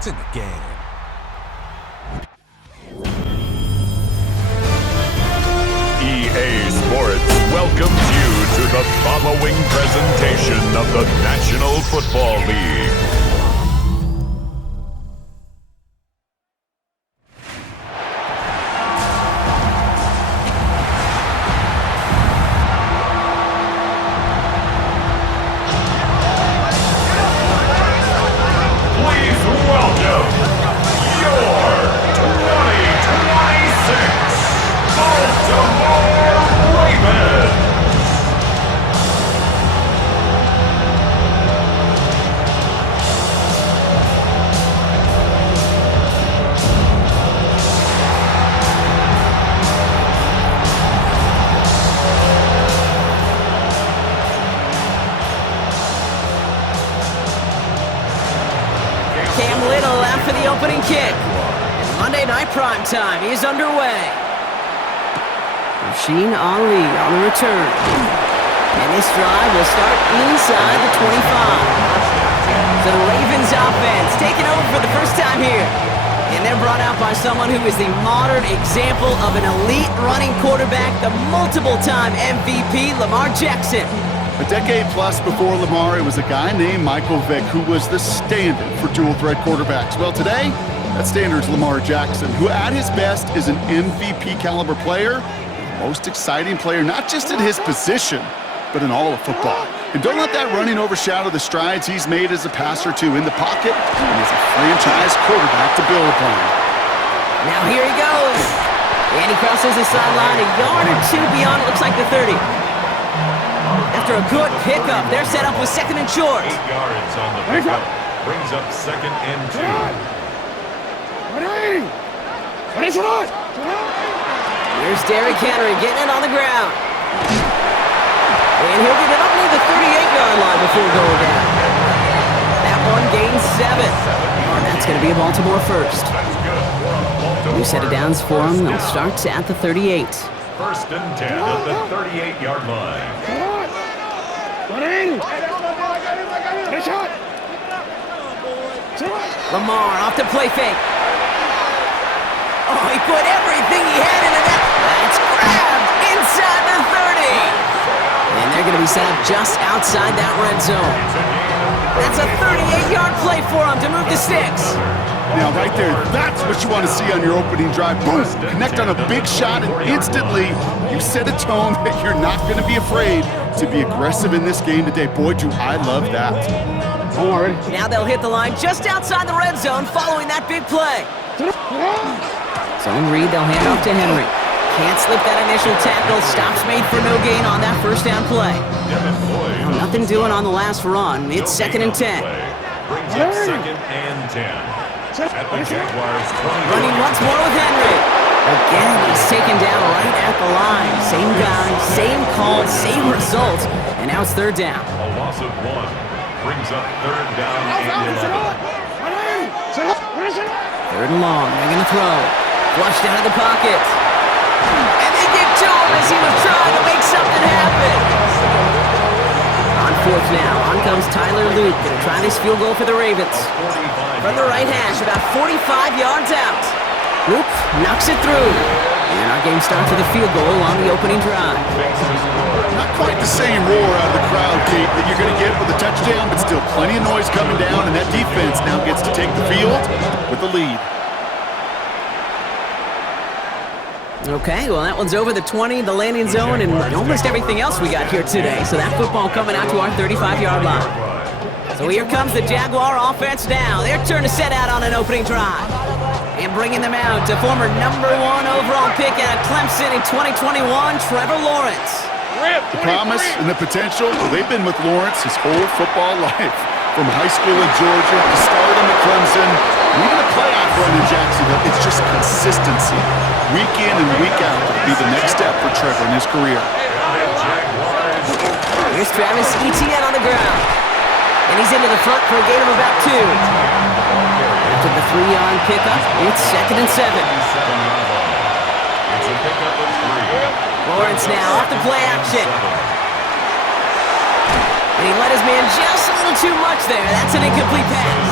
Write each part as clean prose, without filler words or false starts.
It's in the game. EA Sports welcomes you to the following presentation of the National Football League. For the opening kick. Monday Night Prime Time is underway. Rasheen Ali on the return. And this drive will start inside the 25. So the Ravens offense taking over for the first time here. And they're brought out by someone who is the modern example of an elite running quarterback, the multiple-time MVP, Lamar Jackson. A decade plus before Lamar, it was a guy named Michael Vick who was the standard for dual-threat quarterbacks. Well, today, that standard is Lamar Jackson, who at his best is an MVP-caliber player, the most exciting player, not just in his position, but in all of football. And don't let that running overshadow the strides he's made as a passer, too, in the pocket and as a franchise quarterback to build upon. Now here he goes. And he crosses the sideline a yard or two beyond, it looks like the 30. After a good pickup, they're set up with second and short. 8 yards on the pickup. Brings up second and 2. Here's Derrick Henry getting it on the ground. And he'll get it up near the 38-yard line before going down. That one gains 7. And that's going to be a Baltimore first. New set of downs for him. They'll start at the 38. First and 10 at the 38-yard line. Lamar off the play fake. Oh, he put everything he had into that. That's grabbed inside the 30. And they're going to be set up just outside that red zone. That's a 38-yard play for him to move the sticks. Now, right there, that's what you want to see on your opening drive. Boom! Connect on a big shot, and instantly you set a tone that you're not going to be afraid to be aggressive in this game today. Boy, do I love that. Now they'll hit the line just outside the red zone following that big play. Zone read, they'll hand off to Henry. Can't slip that initial tackle. Stops made for no gain on that first down play. Now, nothing doing on the last run. It's second and 10. Brings up second and 10. At the Jaguars 20. Running once more with Henry. Again, he's taken down right at the line. Same guy, same call, same result. And now it's third down. A loss of 1. Brings up third down and 11. Third and long. They're going to throw. Flushed out of the pocket. And they get to him as he was trying to make something happen. On fourth now. On comes Tyler Luke. Going to try this field goal for the Ravens. From the right hash, about 45 yards out. Luke knocks it through. And our game starts with a field goal on the opening drive. Not quite the same roar out of the crowd, Kate, that you're going to get with a touchdown, but still plenty of noise coming down, and that defense now gets to take the field with the lead. Okay, well, that one's over the 20, the landing zone, and almost everything else we got here today. So that football coming out to our 35-yard line. So here comes the Jaguar offense now. Their turn to set out on an opening drive. And bringing them out to former #1 overall pick out of Clemson in 2021, Trevor Lawrence. The promise and the potential, well, they've been with Lawrence his whole football life. From high school in Georgia to stardom at Clemson, and even a playoff run in Jacksonville. It's just consistency. Week in and week out will be the next step for Trevor in his career. Here's Travis Etienne on the ground. And he's into the front for a gain of about 2. After the 3-yard pickup, it's second and 7. It's a pickup of 3. Lawrence now off the play action. And he let his man just a little too much there. That's an incomplete pass.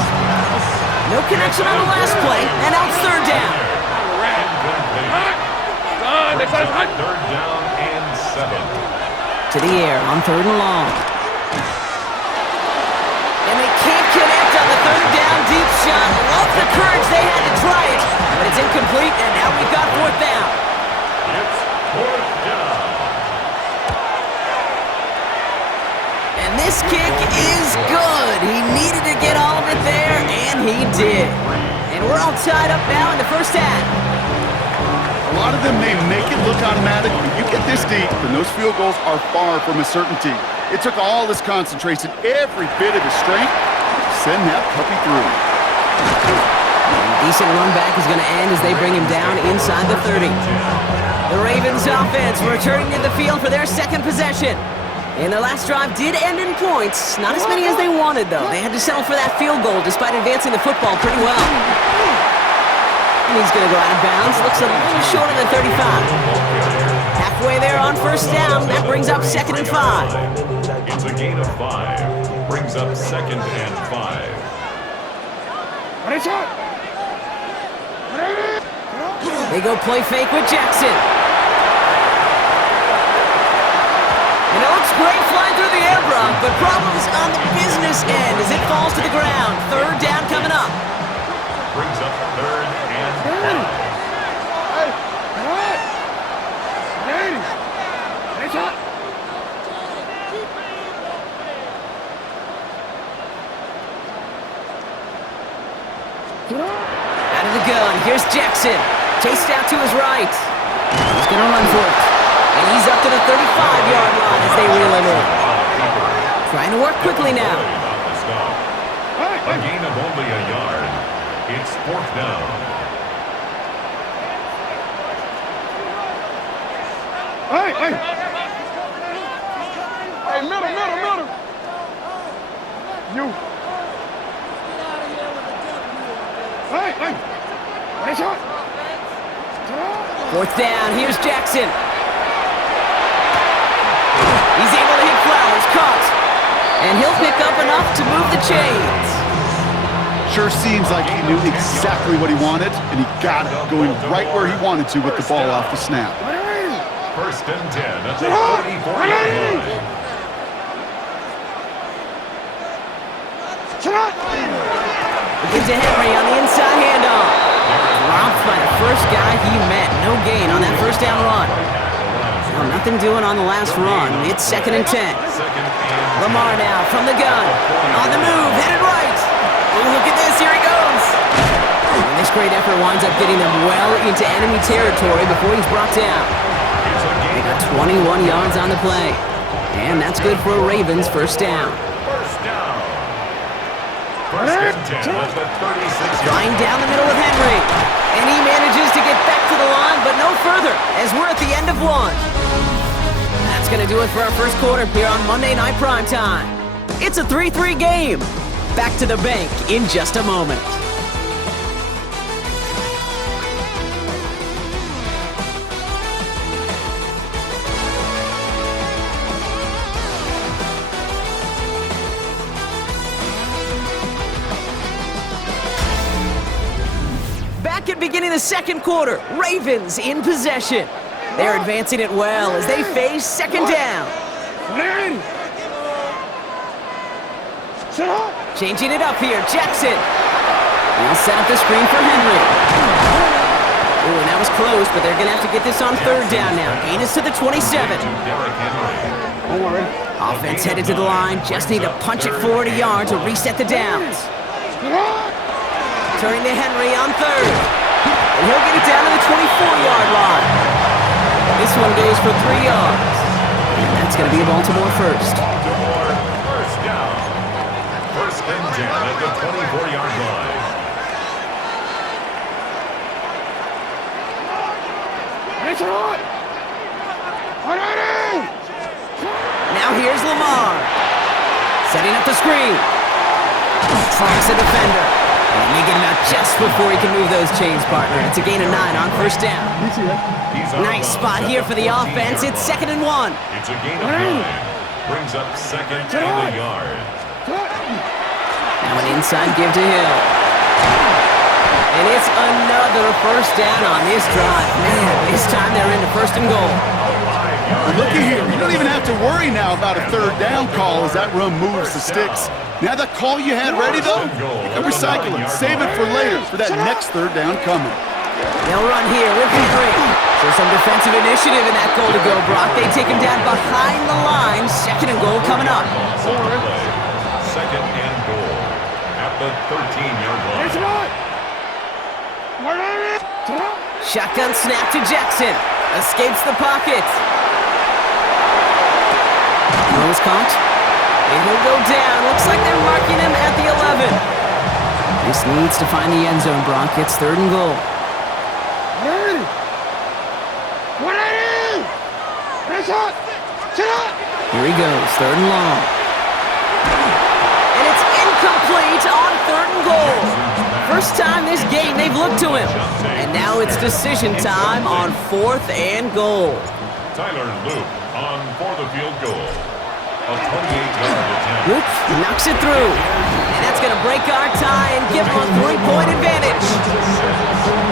No connection on the last play, and now it's third down. Third down and 7. To the air on third and long. And they can't connect on the third down deep shot. Love the courage they had to try it, but it's incomplete, and now we've got fourth down. It's fourth down. And this kick is good. He needed to get all of it there, and he did. And we're all tied up now in the first half. A lot of them may make it look automatic, but you get this deep, and those field goals are far from a certainty. It took all his concentration, every bit of his strength, to send that puppy through. Decent run back is going to end as they bring him down inside the 30. The Ravens offense returning to the field for their second possession. And their last drive did end in points. Not as many as they wanted, though. They had to settle for that field goal despite advancing the football pretty well. And he's going to go out of bounds. Looks a little shorter than 35. Halfway there on first down. That brings up 2nd and 5. It's a gain of 5. Brings up 2nd and 5. They go play fake with Jackson. And it looks great flying through the air, Brock, but problems on the business end as it falls to the ground. Third down coming up. Brings up 3rd and 5. Out of the gun, here's Jackson. Chased out to his right. He's going to run for it. And he's up to the 35-yard line as they reel him in. Trying to work quickly now. A gain of only a yard. It's 4th down. Hey, middle. You. Fourth down, here's Jackson. He's able to hit Flowers, caught. And he'll pick up enough to move the chains. Sure seems like he knew exactly what he wanted, and he got it, going right where he wanted to with the ball off the snap. 1st and 10 at the 34-yard line. Get to Henry on the inside handoff. Dropped by the first guy he met. No gain on that first down run. Well, nothing doing on the last run. It's 2nd and 10. Lamar now from the gun. On the move, headed right. Oh, look at this, here he goes. And this great effort winds up getting them well into enemy territory before he's brought down. They got 21 yards on the play. And that's good for a Ravens first down. Flying down the middle with Henry. And he manages to get back to the line, but no further, as we're at the end of one. That's going to do it for our first quarter here on Monday Night Primetime. It's a 3-3 game. Back to the bank in just a moment. Back at beginning the second quarter, Ravens in possession. They're advancing it well as they face 2nd down. Changing it up here, Jackson. He'll set up the screen for Henry. Ooh, and that was close, but they're going to have to get this on 3rd down now. Gain is to the 27. Offense headed to the line. Just need to punch it forward a yard to reset the downs. Turning to Henry on 3rd. And he'll get it down to the 24-yard line. This one goes for 3 yards. And that's going to be a Baltimore first. First down. 1st and 10 at the 24-yard line. Now here's Lamar. Setting up the screen. Tracks the defender. And they get him out just before he can move those chains, partner. It's a gain of 9 on first down. Nice spot here for the offense. It's 2nd and 1. It's a gain of 9. Brings up 2nd and a yard. Now an inside give to Hill. And it's another first down on this drive. Man, this time they're into first and goal. Looky here, you don't even have to worry now about a third down call as that run moves the sticks. Now that call you had ready, though, you can recycle it, save it for later for that next third down coming. They'll run here with the three. So some defensive initiative in that goal to go, Brock. They take him down behind the line. Second and goal coming up. Second and goal at the 13-yard line. Shotgun snap to Jackson. Escapes the pocket. Throws caught. And he'll go down. Looks like they're marking him at the 11. This needs to find the end zone, Brock. It's third and goal. Here he goes, third and long. And it's incomplete on third and goal. First time this game they've looked to him. And now it's decision time on fourth and goal. Tyler Luke on for the field goal. A 28-yard attempt. Luke knocks it through. And that's going to break our tie and give him a 3-point advantage.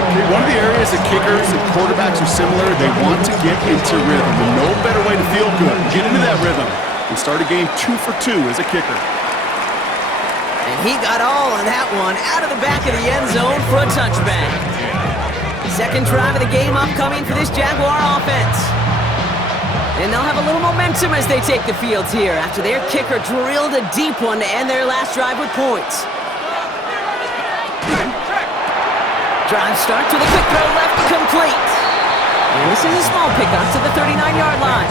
Okay, one of the areas that kickers and quarterbacks are similar, they want to get into rhythm. And no better way to feel good, get into that rhythm, and start a game 2 for 2 as a kicker. And he got all on that one out of the back of the end zone for a touchback. Second drive of the game upcoming for this Jaguar offense. And they'll have a little momentum as they take the field here after their kicker drilled a deep one to end their last drive with points. Drive starts with a quick throw left, complete. And this is a small pickup to the 39-yard line.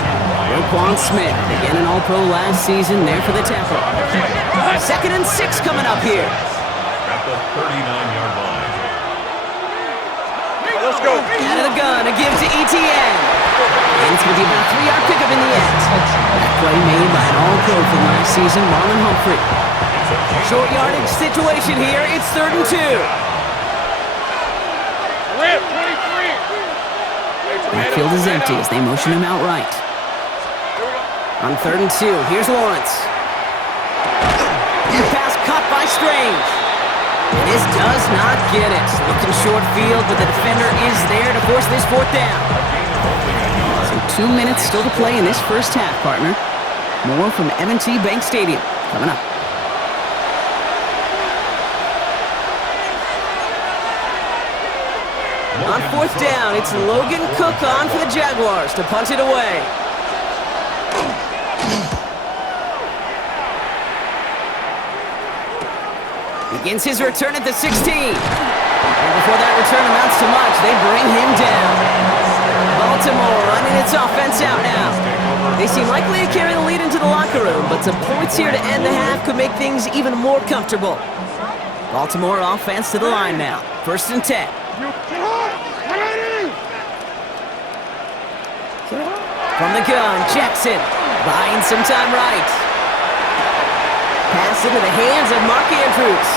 Roquan Smith, again an All-Pro last season, there for the tackle. Second and 6 coming up here. At the 39-yard line. Let's go. Out of the gun, a give to ETN. And it's going to be about a 3-yard pickup in the end. That play made by an All-Pro from last season, Marlon Humphrey. Short yardage situation here. It's third and 2. Rip, 23. Backfield is empty as they motion him out right. On third and 2, here's Lawrence. Pass caught by Strange. And this does not get it. Looking short field, but the defender is there to force this fourth down. So 2 minutes still to play in this first half, partner. More from M&T Bank Stadium coming up. On fourth down, it's Logan Cook on for the Jaguars to punt it away. Begins his return at the 16. And before that return amounts to much, they bring him down. Baltimore running its offense out now. They seem likely to carry the lead into the locker room, but some points here to end the half could make things even more comfortable. Baltimore offense to the line now. First and 10. From the gun, Jackson buying some time right. Pass into the hands of Mark Andrews.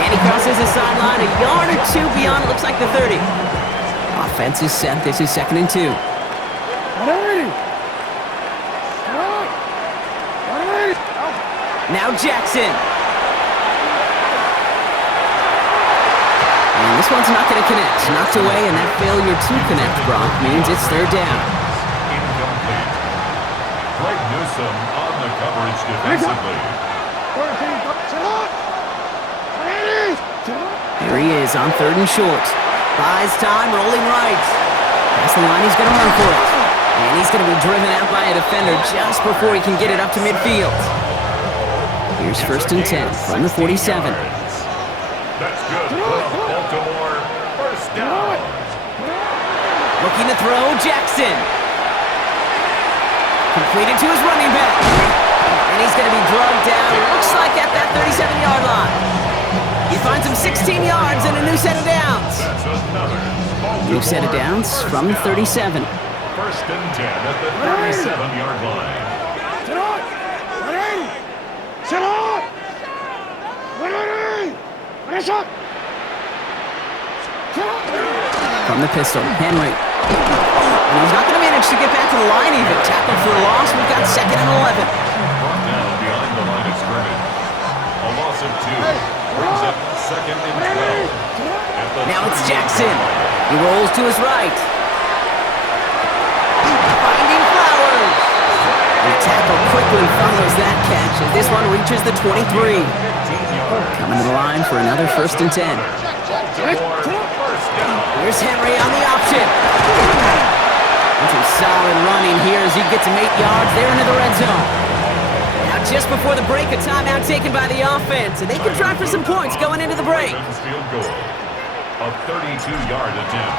And he crosses the sideline a yard or two beyond, it looks like the 30. Offense is set. This is second and 2. Now Jackson. And this one's not going to connect. Knocked away, and that failure to connect, Brock, means it's third down. Incomplete. Greg Newsome on the coverage defensively. Here he is on third and short. Buys time, rolling right. Past the line, he's going to run for it. And he's going to be driven out by a defender just before he can get it up to midfield. Here's first and 10 from the 47. That's good for Baltimore. First down. Looking to throw, Jackson. Completed to his running back. And he's going to be drugged down, looks like at that 37-yard line. He finds him 16 yards and a new set of downs. That's another New set of downs from the 37. First and 10 at the 37-yard line. From the pistol, Henry. And he's not going to manage to get back to the line even. Tackle for a loss. We've got second and 11. Brought down behind the line of scrimmage. A loss of 2 brings up second and 12. Now it's Jackson. He rolls to his right. Finding Flowers. The tackle quickly follows that catch as this one reaches the 23. Coming to the line for another 1st and 10. Here's Henry on the option. And some solid running here as he gets him 8 yards there into the red zone. Now just before the break, a timeout taken by the offense, and they can try for some points going into the break. Field goal. A 32-yard attempt.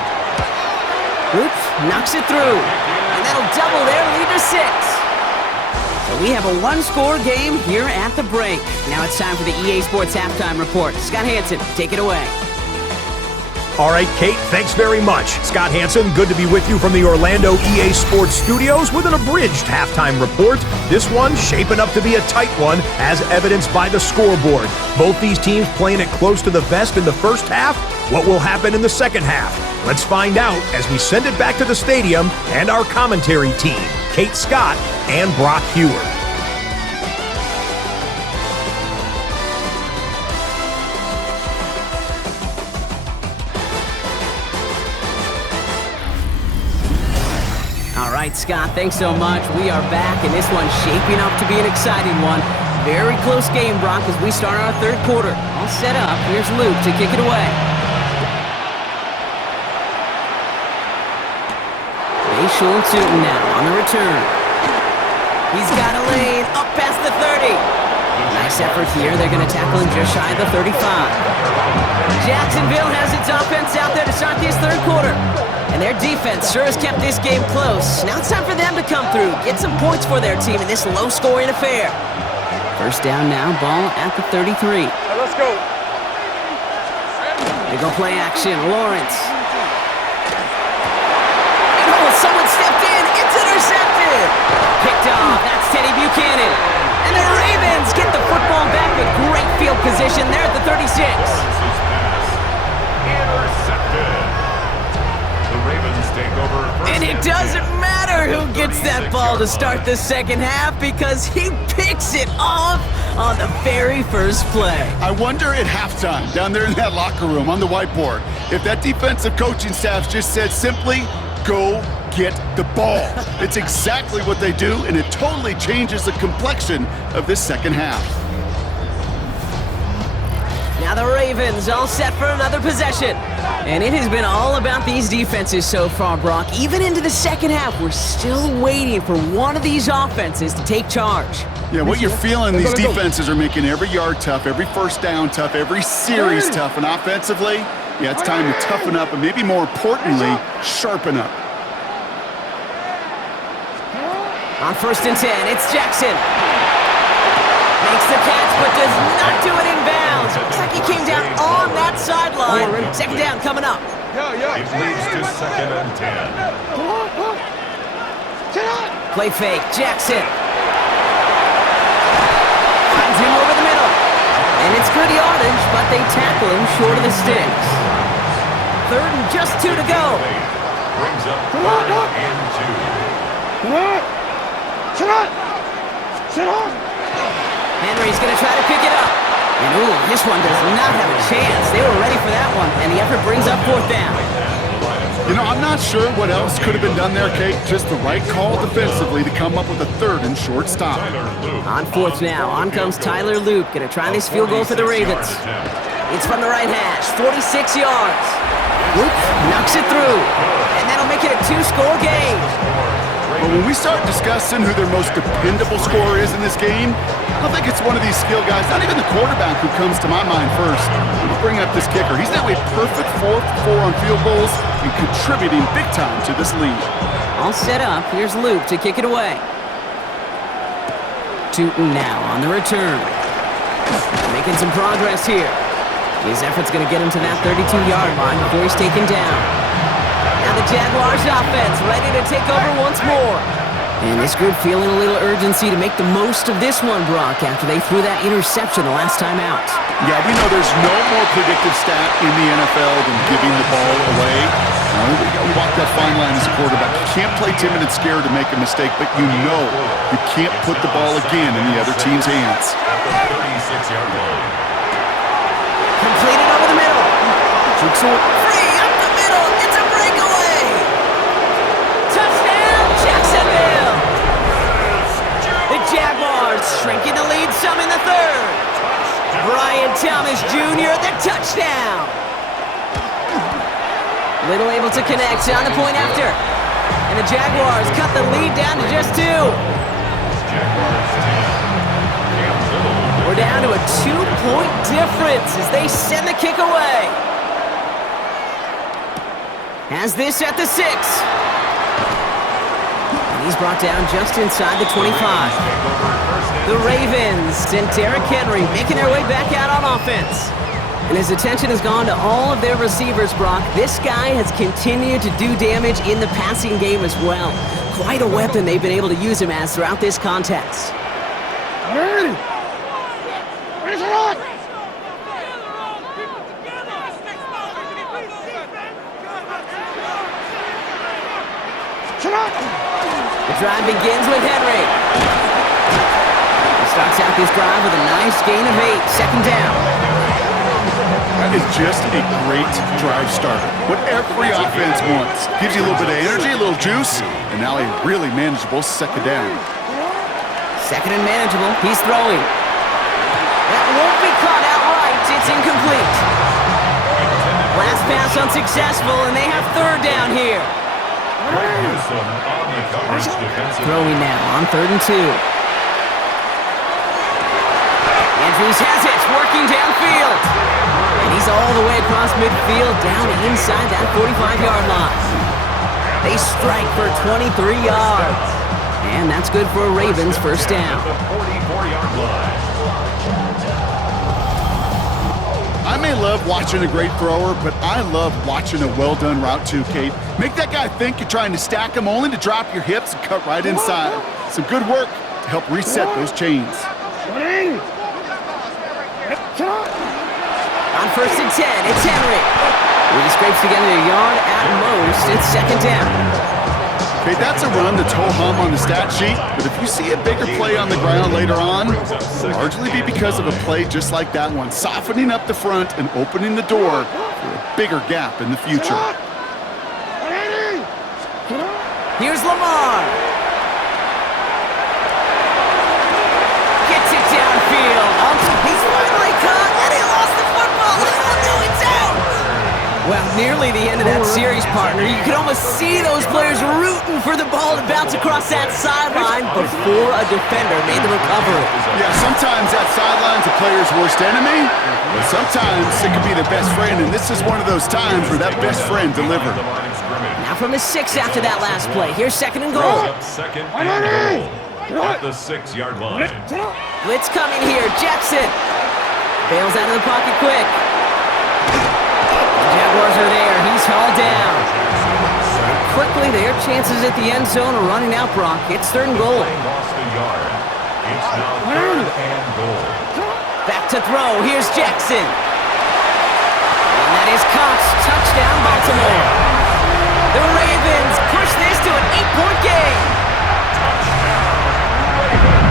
Oops, knocks it through. And that'll double their lead to 6. So we have a one-score game here at the break. Now it's time for the EA Sports Halftime Report. Scott Hansen, take it away. All right, Kate, thanks very much. Scott Hansen, good to be with you from the Orlando EA Sports Studios with an abridged halftime report. This one shaping up to be a tight one, as evidenced by the scoreboard. Both these teams playing it close to the vest in the first half. What will happen in the second half? Let's find out as we send it back to the stadium and our commentary team, Kate Scott and Brock Hewer. All right, Scott, thanks so much. We are back, and this one's shaping up to be an exciting one. Very close game, Brock, as we start our third quarter. All set up. Here's Luke to kick it away. Schultz-Sutton now on the return. He's got a lane up past the 30. Nice effort here. They're going to tackle him just shy of the 35. Jacksonville has its offense out there to start this third quarter. And their defense sure has kept this game close. Now it's time for them to come through, get some points for their team in this low-scoring affair. First down now, ball at the 33. Let's go. They go play action. Lawrence. Someone stepped in. It's intercepted. Picked off. That's Teddy Buchanan. And the Ravens get the football back with great field position there at the 36. Intercepted. The Ravens take over. And it doesn't matter who gets that ball to start the second half because he picks it off on the very first play. I wonder at halftime, down there in that locker room on the whiteboard, if that defensive coaching staff just said simply, go get the ball. It's exactly what they do, and it totally changes the complexion of this second half. Now the Ravens all set for another possession. And it has been all about these defenses so far, Brock. Even into the second half, we're still waiting for one of these offenses to take charge. Yeah, what you're feeling, these defenses are making every yard tough, every first down tough, every series tough, and offensively, yeah, it's time to toughen up and maybe more importantly, sharpen up. On 1st and 10, it's Jackson. Makes the catch, but does not do it in bounds. Looks like he came down on that sideline. Second down coming up. It leads to 2nd and 10. Play fake, Jackson. Finds him over the middle. And it's good yardage, but they tackle him short of the sticks. 3rd and just 2 to go. Brings up 3rd and 2. Henry's going to try to pick it up. And ooh, this one does not have a chance. They were ready for that one, and the effort brings up 4th down. You know, I'm not sure what else could have been done there, Kate. Just the right call defensively to come up with a 3rd and short stop. On 4th now, on comes Tyler Luke. Going to try this field goal for the Ravens. It's from the right hash, 46 yards. Luke knocks it through, and that'll make it a 2-score game. But when we start discussing who their most dependable scorer is in this game, I think it's one of these skill guys, not even the quarterback, who comes to my mind first. We'll bring up this kicker. He's now a perfect 4 for 4 on field goals and contributing big time to this lead. All set up. Here's Luke to kick it away. Tootin now on the return. Making some progress here. His effort's going to get him to that 32-yard line before he's taken down. Now the Jaguars offense ready to take over once more. And this group feeling a little urgency to make the most of this one, Brock, after they threw that interception the last time out. Yeah, we know there's no more predictive stat in the NFL than giving the ball away. We walk that fine line as a quarterback. You can't play timid and scared to make a mistake, but you know you can't put the ball again in the other team's hands. Complete Free up the middle. It's a breakaway. Touchdown, Jacksonville. The Jaguars shrinking the lead some in the third. Brian Thomas Jr., the touchdown. Little able to connect on the point after. And the Jaguars cut the lead down to just 2. We're down to a 2-point difference as they send the kick away. Has this at the 6. And he's brought down just inside the 25. The Ravens and Derrick Henry making their way back out on offense. And his attention has gone to all of their receivers, Brock. This guy has continued to do damage in the passing game as well. Quite a weapon they've been able to use him as throughout this contest. Ready? Raise it up! Shut up! The drive begins with Henry. He starts out this drive with a nice gain of 8. Second down. That is just a great drive starter. What every offense wants. Gives you a little bit of energy, a little juice, and now a really manageable second down. Second and manageable. He's throwing. That won't be caught outright. It's incomplete. Last pass unsuccessful, and they have third down here. Throwing now on 3rd and 2. Andrews has it, working downfield. And he's all the way across midfield, down inside that 45-yard line. They strike for 23 yards. And that's good for a Ravens first down. I may love watching a great thrower, but I love watching a well-done route too, Kate. Make that guy think you're trying to stack him only to drop your hips and cut right inside. Some good work to help reset those chains. On 1st and 10, it's Henry. He scrapes together a yard at most. It's second down. Okay, that's a run that's ho-hum on the stat sheet, but if you see a bigger play on the ground later on, it'll largely be because of a play just like that one, softening up the front and opening the door for a bigger gap in the future. Here's Lamar. Gets it downfield. He's finally caught, and he lost the football. No, it's out. Well, nearly the end of that series, partner. You could almost see those players rooting for the ball to bounce across that sideline before a defender made the recovery. Yeah, sometimes that sideline's a player's worst enemy, but sometimes it could be their best friend, and this is one of those times where that best friend delivered. Now from the 6 after that last play. Here's second and goal. Second and goal at the 6-yard line. Blitz coming here. Jackson bails out of the pocket quick. The Jaguars are there. He's hauled down. Quickly, their chances at the end zone are running out, Brock. It's 3rd and goal. Lost a yard. It's now 3rd and goal. Back to throw. Here's Jackson. And that is Cox. Touchdown, Baltimore. The Ravens push this to an 8-point game.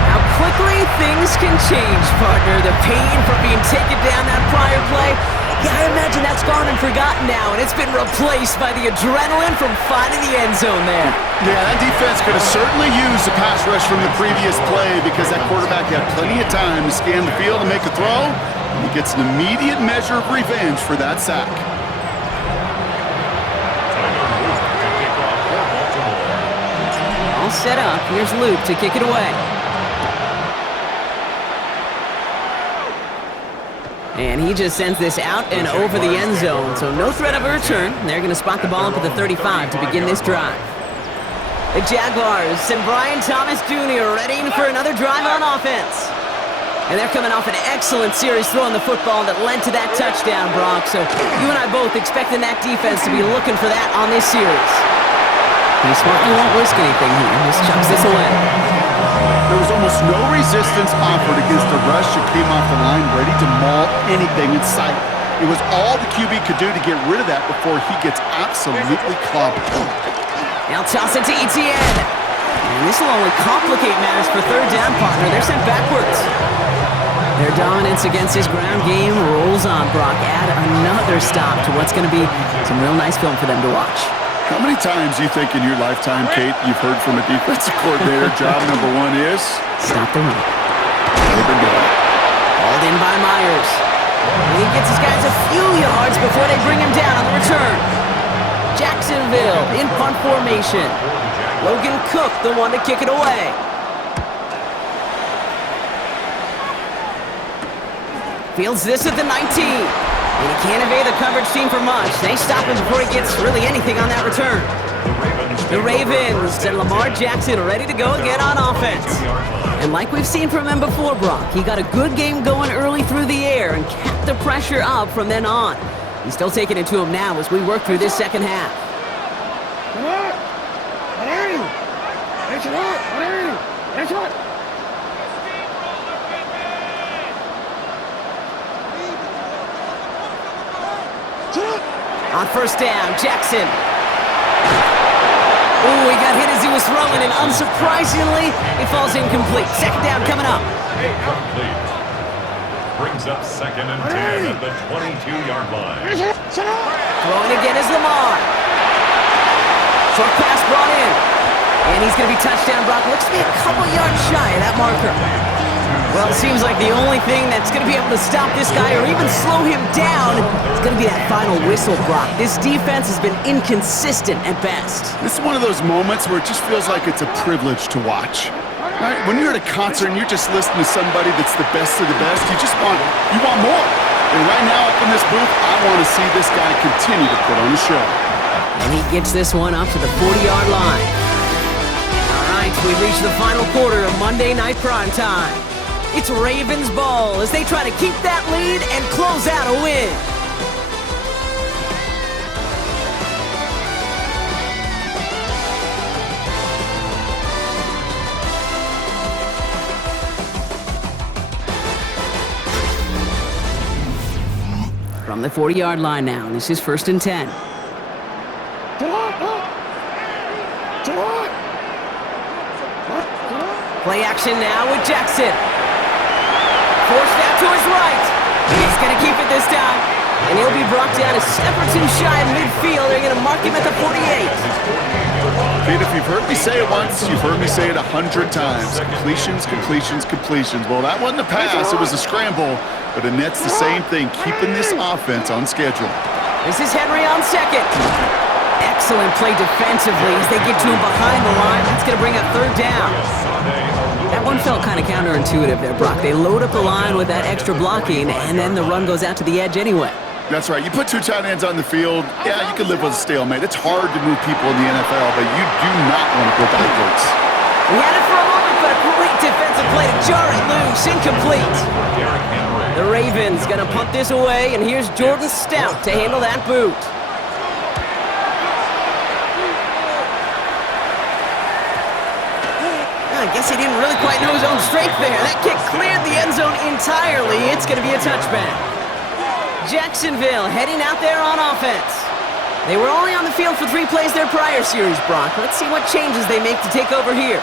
How quickly things can change, partner. The pain from being taken down that prior play. Yeah, I imagine that's gone and forgotten now, and it's been replaced by the adrenaline from finding the end zone there. Yeah, that defense could have certainly used the pass rush from the previous play because that quarterback had plenty of time to scan the field and make a throw. And he gets an immediate measure of revenge for that sack. All set up. Here's Luke to kick it away. And he just sends this out and over the end zone, so no threat of a return. They're going to spot the ball up at the 35 to begin this drive. The Jaguars and Brian Thomas Jr. readying for another drive on offense. And they're coming off an excellent series throwing the football that led to that touchdown, Brock. So you and I both expecting that defense to be looking for that on this series. He's smart, he won't risk anything here. Just chucks this away. There was almost no resistance offered against the rush that came off the line ready to maul anything in sight. It was all the QB could do to get rid of that before he gets absolutely clobbered. Now toss it to Etienne. And this will only complicate matters for 3rd down, partner. They're sent backwards. Their dominance against his ground game rolls on, Brock. Add another stop to what's going to be some real nice film for them to watch. How many times do you think in your lifetime, Kate, you've heard from a defensive coordinator, job number one is? Stop the run. Never did. Hauled in by Myers. And he gets his guys a few yards before they bring him down on the return. Jacksonville in punt formation. Logan Cook, the one to kick it away. Fields this at the 19. And he can't evade the coverage team for much. They stop him before he gets really anything on that return. The Ravens and Lamar Jackson are ready to go again on offense. And like we've seen from him before, Brock, he got a good game going early through the air and kept the pressure up from then on. He's still taking it to him now as we work through this second half. Come on! What are you? That's right! What are you? That's right! On first down, Jackson. Ooh, he got hit as he was throwing, and unsurprisingly, he falls incomplete. Second down coming up. Complete. Brings up 2nd and 10 at the 22-yard line. Throwing again is Lamar. Short pass brought in. And he's going to be touchdown, Brock. Looks to be a couple yards shy of that marker. Well, it seems like the only thing that's going to be able to stop this guy or even slow him down is going to be that final whistle, Brock. This defense has been inconsistent at best. This is one of those moments where it just feels like it's a privilege to watch. Right? When you're at a concert and you're just listening to somebody that's the best of the best, you want more. And right now up in this booth, I want to see this guy continue to put on a show. And he gets this one up to the 40-yard line. All right, we've reached the final quarter of Monday Night Primetime. It's Ravens ball as they try to keep that lead and close out a win. From the 40-yard line now, this is 1st and 10. Play action now with Jackson. Forced out to his right. He's going to keep it this time. And he'll be brought down a step or two shy of midfield. They're going to mark him at the 48. Pete, if you've heard me say it once, you've heard me say it 100 times. Completions, completions, completions. Well, that wasn't a pass. It was a scramble. But the net's the same thing, keeping this offense on schedule. This is Henry on second. Excellent play defensively as they get to him behind the line. That's going to bring up 3rd down. That one felt kind of counterintuitive there, Brock. They load up the line with that extra blocking, and then the run goes out to the edge anyway. That's right. You put 2 tight ends on the field, yeah, you can live with a stalemate. It's hard to move people in the NFL, but you do not want to go backwards. We had it for a moment, but a great defensive play to jar it loose. Incomplete. The Ravens going to punt this away, and here's Jordan Stout to handle that boot. I guess he didn't really quite know his own strength there. That kick cleared the end zone entirely. It's going to be a touchback. Jacksonville heading out there on offense. They were only on the field for 3 plays their prior series, Brock. Let's see what changes they make to take over here.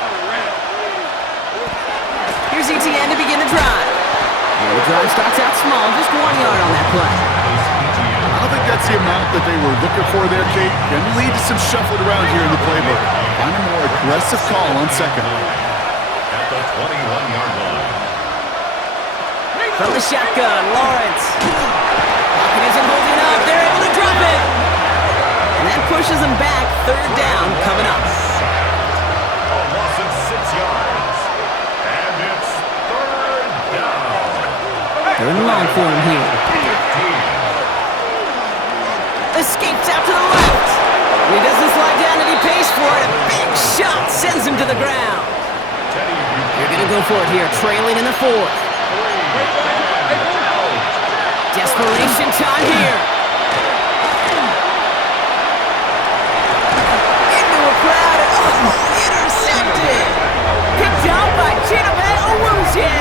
Here's ETN to begin the drive. And the drive starts out small, just 1 yard on that play. I don't think that's the amount that they were looking for there, Kate. Can lead to some shuffling around here in the playbook. Find a more aggressive call on second. At the 21-yard line. From the shotgun, Lawrence. Pocket isn't holding up. They're able to drop it. And that pushes them back. 3rd down coming up. A loss of 6 yards. And it's 3rd down. 3rd and long for him here. Escapes out to the left. And he doesn't slide down and he pays for it. A big shot sends him to the ground. They're going to go for it here, trailing in the 4th. Desperation time here. Into a crowd and intercepted. Picked up by Chidobe Awuzie.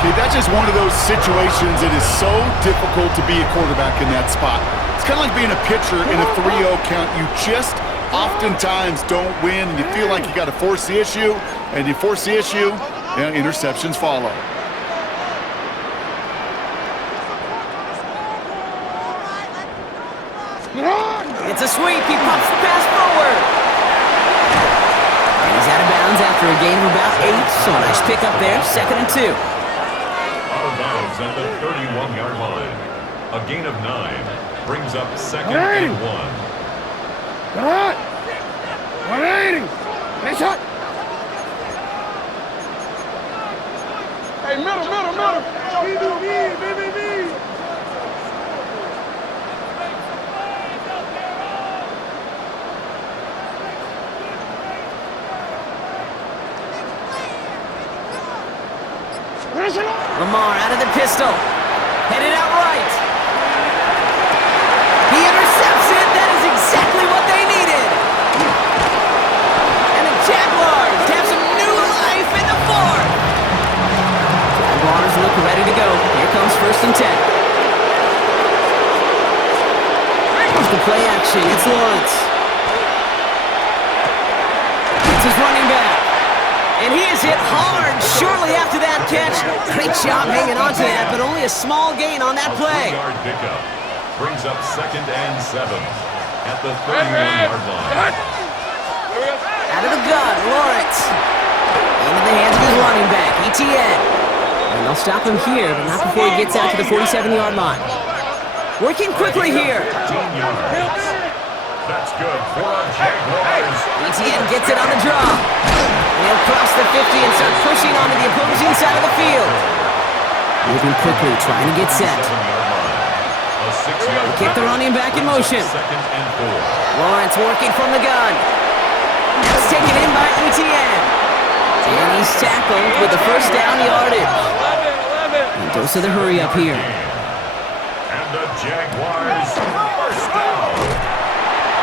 Okay, that's just one of those situations that is so difficult to be a quarterback in that spot. It's kind of like being a pitcher in a 3-0 count. You just oftentimes don't win, and you feel like you got to force the issue, and you force the issue, And interceptions follow. It's a sweep. He pops the pass forward. And he's out of bounds after a gain of about 8. So a nice pick up there. 2nd and 2. Out of bounds at the 31-yard line. A gain of 9 brings up 2nd and 1. All right. 180. Nice shot. Hey, middle. Me. Lamar out of the pistol. Headed out right. He intercepts it. That is exactly what they needed. And the Jaguars have some new life in the 4th. Jaguars look ready to go. Here comes 1st and 10. Here's the play action. It's Lawrence. It's his running back. And he is hit hard shortly after that catch. Great job hanging on to that, but only a small gain on that play. 3-yard pickup brings up 2nd and 7 at the 31-yard line. Out of the gun, Lawrence. Into the hands of his running back, ETN. And they'll stop him here, but not before he gets out to the 47-yard line. Working quickly here. 15 yards. That's good for a Jaguars. ETN gets it on the draw. And he'll cross the 50 and start pushing onto the opposing side of the field. Moving quickly, trying to get set. Kick the running back in motion. 2nd and 4. Lawrence working from the gun. That's taken in by ETN. And he's tackled with the 1st down yardage. And goes to the hurry up here. And the Jaguars 1st down.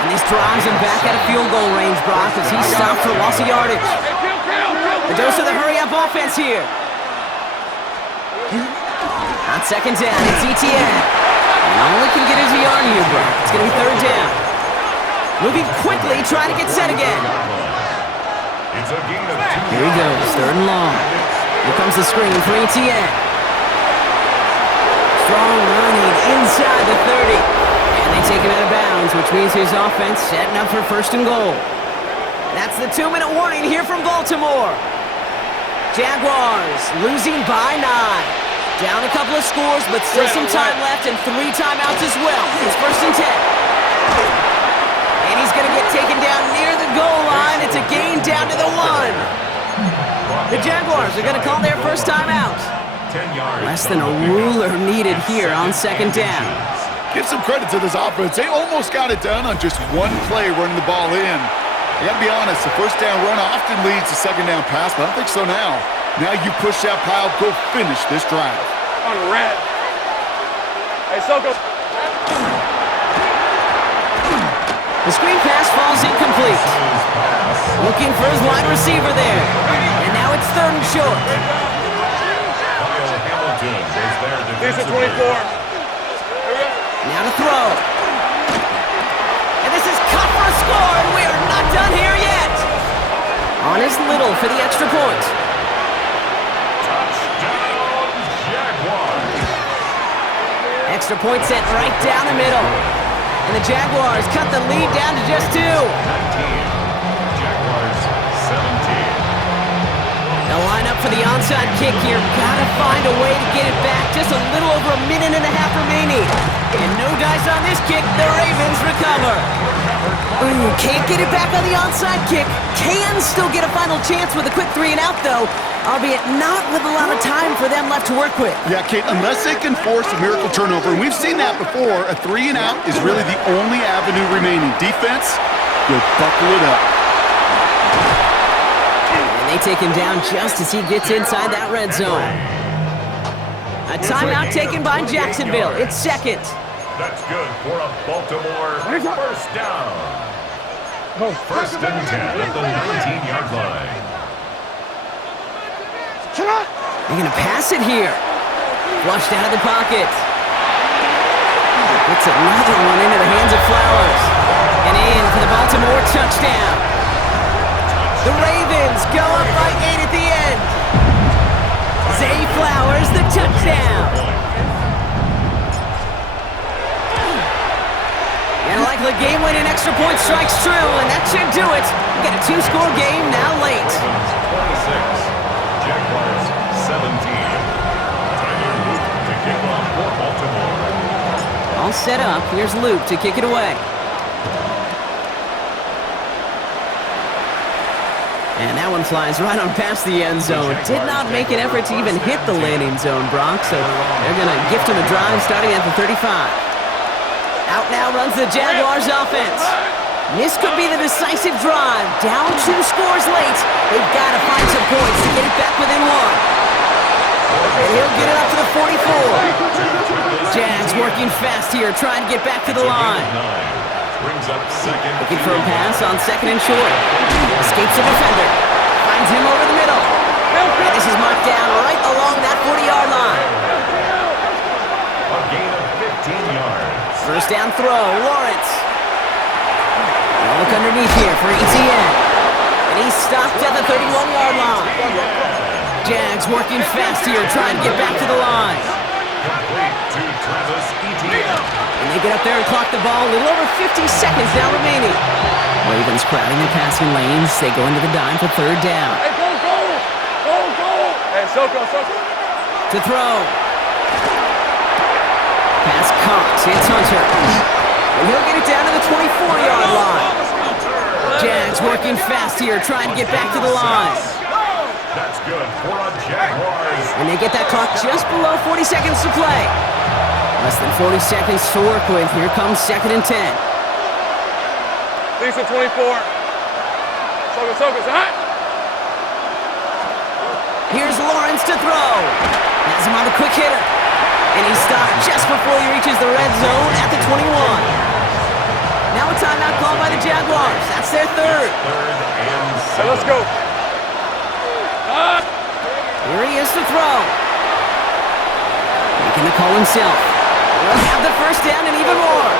And this drives him back out of field goal range, Brock, as he's stopped for loss of yardage. The dose of the hurry-up offense here. On 2nd down, it's ETN. And all he can get is a yard here, Brock. It's going to be 3rd down. Moving quickly, trying to get set again. It's a gain of 2. Here he goes, 3rd and long. Here comes the screen for ETN. Strong running inside the 30. And they take him out of bounds, which means his offense setting up for 1st and goal. That's the 2-minute warning here from Baltimore. Jaguars losing by 9. Down a couple of scores, but still some time left and 3 timeouts as well. It's 1st and 10. And he's going to get taken down near the goal line. It's a gain down to the 1. The Jaguars are going to call their first timeout. 10 yards. Less than a ruler needed here on 2nd down. Give some credit to this offense. They almost got it done on just one play running the ball in. I gotta be honest, the 1st down run often leads to 2nd down pass, but I don't think so now. Now you push that pile, go finish this drive. On the red. Hey, Soko. The screen pass falls incomplete. Looking for his wide receiver there. And now it's 3rd and short. Kyle Hamilton was there defensively. 24. Now to throw. And this is cut for a score, and we are not done here yet. On is Little for the extra point. Touchdown, Jaguars. Extra point sent right down the middle. And the Jaguars cut the lead down to just 2. 19. Jaguars 17. They'll line up for the onside kick here. Gotta find a way to get it back. Just a little over a minute and a half remaining. And no dice on this kick. The Ravens recover. Ooh, can't get it back on the onside kick. Can still get a final chance with a quick 3 and out though. Albeit not with a lot of time for them left to work with. Yeah, Kate, unless they can force a miracle turnover, and we've seen that before, a 3 and out is really the only avenue remaining. Defense, you'll buckle it up. And they take him down just as he gets inside that red zone. A timeout taken by Jacksonville. It's 2nd. That's good for a Baltimore 1st down. 1st and 10 at the 19-yard line. They're going to pass it here. Flushed out of the pocket. Gets another one into the hands of Flowers. And in for the Baltimore touchdown. The Ravens go up by 8 at the end. Zay Flowers, the touchdown. And a likely game-winning extra point strikes true, and that should do it. We got a 2-score game now late. 26, Jaguars 17. Tyler Luke to kick off for Baltimore. All set up. Here's Luke to kick it away. And that one flies right on past the end zone. Did not make an effort to even hit the landing zone, Brock, so they're going to gift him a drive starting at the 35. Out now runs the Jaguars offense. This could be the decisive drive. Down 2 scores late. They've got to find some points to get it back within 1. And he'll get it up to the 44. Jags working fast here, trying to get back to the line. Brings up second. Looking for a pass on 2nd and short. Escapes a defender. Finds him over the middle. And this is marked down right along that 40-yard line. A gain of 15 yards. First down throw, Lawrence. Now look underneath here for ETN. And he's stopped at the 31-yard line. Jags working fast here, trying to get back to the line. Complete to Travis Etienne. And they get up there and clock the ball. A little over 50 seconds now remaining. Ravens crowding the passing lanes. They go into the dime for 3rd down. Hey, go! Go, go! Hey, Soko. To throw. Pass caught. It's Hunter. And he'll get it down to the 24-yard line. Jags working fast here, trying to get back to the line. That's good for a Jaguars. And they get that clock just below 40 seconds to play. Less than 40 seconds to work with. Here comes 2nd and 10. Lisa 24. Soko, hot. Here's Lawrence to throw. Has him on the quick hitter. And he's stopped just before he reaches the red zone at the 21. Now a timeout called by the Jaguars. That's their 3rd. 3rd and 7. Hey, let's go. Here he is to throw. Making the call himself. He'll have the first down and even more.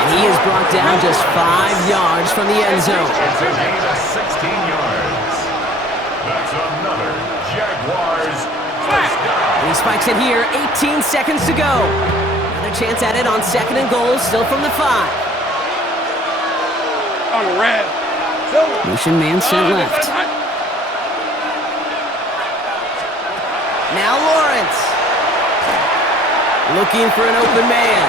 And he is brought down just 5 yards from the end zone. It's a gain of 16 yards. That's another Jaguars first down. And he spikes it here, 18 seconds to go. Another chance at it on 2nd and goal, still from the 5. On the red. Motion man sent left. Now Lawrence. Looking for an open man.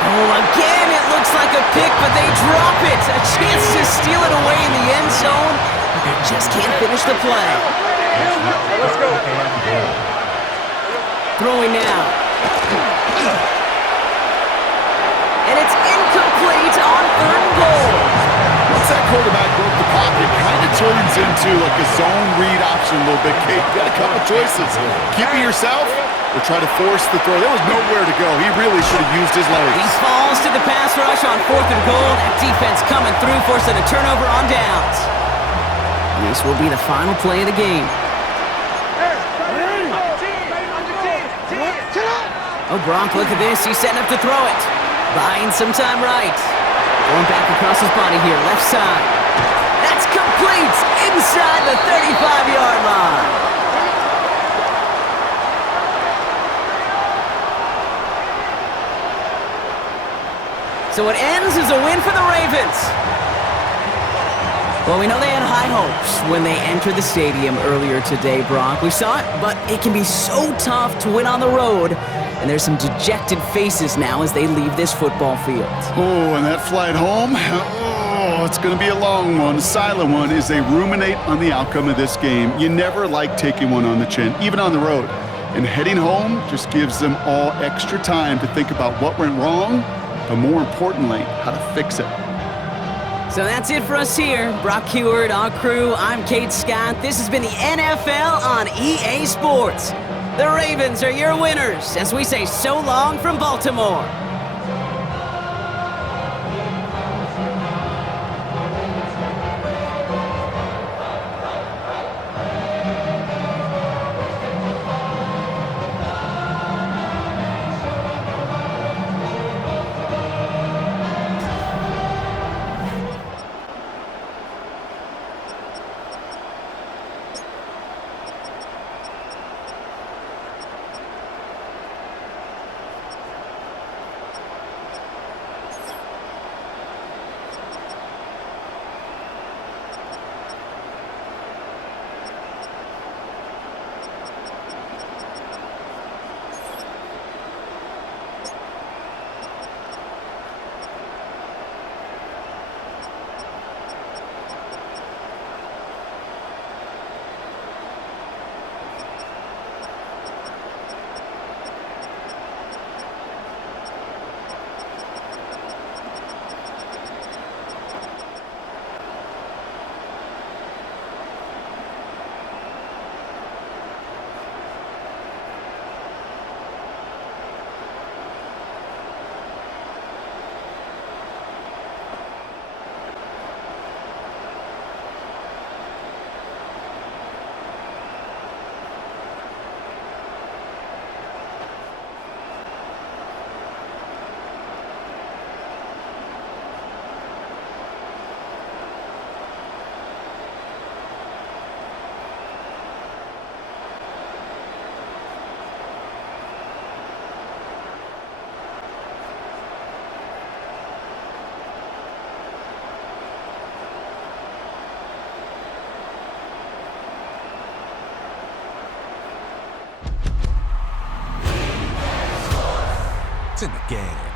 Oh, again, it looks like a pick, but they drop it. A chance to steal it away in the end zone, but they just can't finish the play. Let's go. Throwing now. And it's incomplete on 3rd and goal. Once that quarterback broke the pocket, it kind of turns into like a zone read option a little bit. Kate, you got a couple choices. Keep it yourself or try to force the throw. There was nowhere to go. He really should have used his He legs. falls to the pass rush on 4th and goal. That defense coming through, forcing a turnover on downs. And this will be the final play of the game. Oh, Brock, look at this. He's setting up to throw it. Buying some time right. Going back across his body here, left side. That's complete inside the 35-yard line. So it ends as a win for the Ravens. Well, we know they had high hopes when they entered the stadium earlier today, Brock. We saw it, but it can be so tough to win on the road. And there's some dejected faces now as they leave this football field. Oh, and that flight home, oh, it's going to be a long one, a silent one, as they ruminate on the outcome of this game. You never like taking one on the chin, even on the road. And heading home just gives them all extra time to think about what went wrong, but more importantly, how to fix it. So that's it for us here. Brock Heward, our crew, I'm Kate Scott. This has been the NFL on EA Sports. The Ravens are your winners as we say so long from Baltimore. It's in the game.